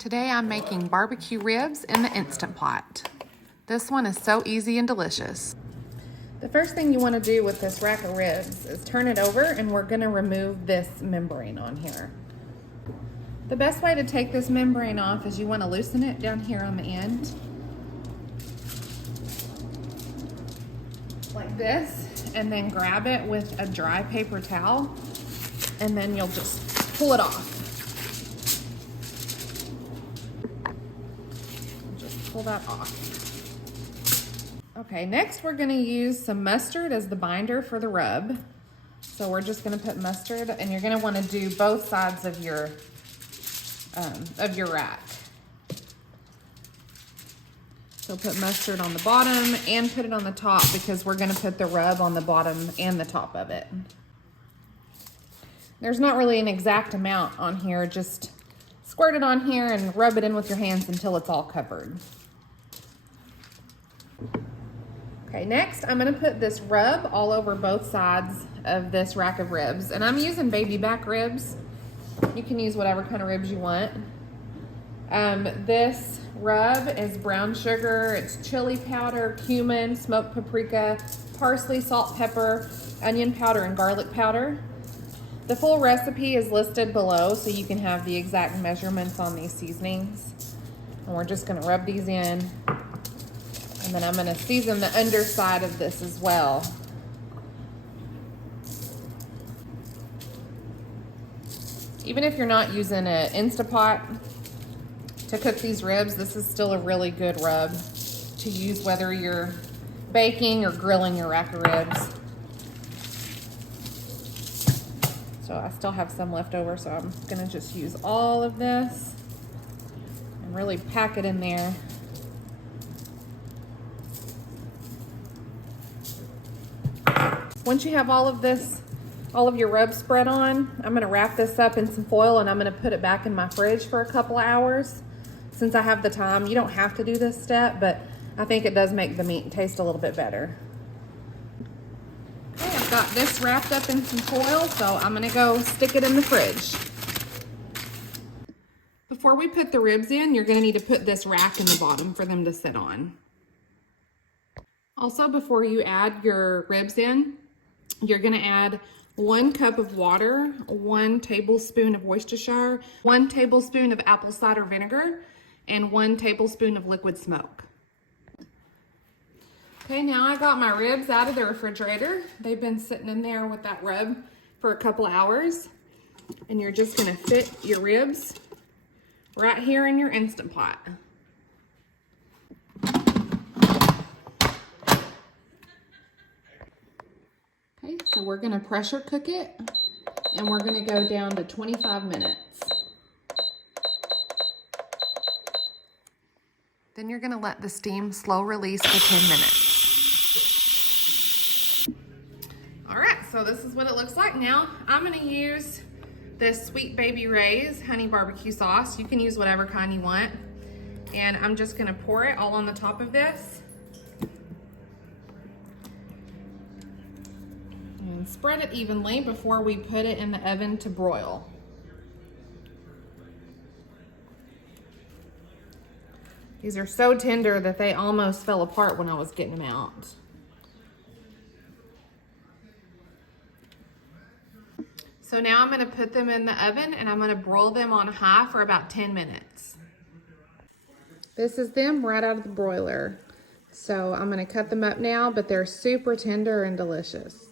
Today I'm making barbecue ribs in the Instant Pot. This one is so easy and delicious. The first thing you want to do with this rack of ribs is turn it over, and we're going to remove this membrane on here. The best way to take this membrane off is you want to loosen it down here on the end. Like this, and then grab it with a dry paper towel, and then you'll just pull it off. Just pull that off. Okay, next we're gonna use some mustard as the binder for the rub. So we're just gonna put mustard, and you're gonna wanna do both sides of your rack. So put mustard on the bottom and put it on the top, because we're gonna put the rub on the bottom and the top of it. There's not really an exact amount on here, just squirt it on here and rub it in with your hands until it's all covered. Okay, next I'm gonna put this rub all over both sides of this rack of ribs, and I'm using baby back ribs. You can use whatever kind of ribs you want. This rub is brown sugar, it's chili powder, cumin, smoked paprika, parsley, salt, pepper, onion powder, and garlic powder. The full recipe is listed below, so you can have the exact measurements on these seasonings. And we're just gonna rub these in. And then I'm gonna season the underside of this as well. Even if you're not using an Instapot to cook these ribs, this is still a really good rub to use whether you're baking or grilling your rack of ribs. So I still have some left over, so I'm gonna just use all of this and really pack it in there. Once you have all of your rub spread on, I'm gonna wrap this up in some foil, and I'm gonna put it back in my fridge for a couple of hours. Since I have the time, you don't have to do this step, but I think it does make the meat taste a little bit better. Okay, I've got this wrapped up in some foil, so I'm gonna go stick it in the fridge. Before we put the ribs in, you're gonna need to put this rack in the bottom for them to sit on. Also, before you add your ribs in, you're gonna add 1 cup of water, 1 tablespoon of Worcestershire, 1 tablespoon of apple cider vinegar, and 1 tablespoon of liquid smoke. Okay, now I got my ribs out of the refrigerator. They've been sitting in there with that rub for a couple hours. And you're just gonna fit your ribs right here in your Instant Pot. Okay, so we're gonna pressure cook it, and we're gonna go down to 25 minutes. Then you're gonna let the steam slow release for 10 minutes. All right, so this is what it looks like now. I'm gonna use this Sweet Baby Ray's honey barbecue sauce. You can use whatever kind you want. And I'm just gonna pour it all on the top of this. And spread it evenly before we put it in the oven to broil. These are so tender that they almost fell apart when I was getting them out. So now I'm gonna put them in the oven, and I'm gonna broil them on high for about 10 minutes. This is them right out of the broiler. So I'm gonna cut them up now, but they're super tender and delicious.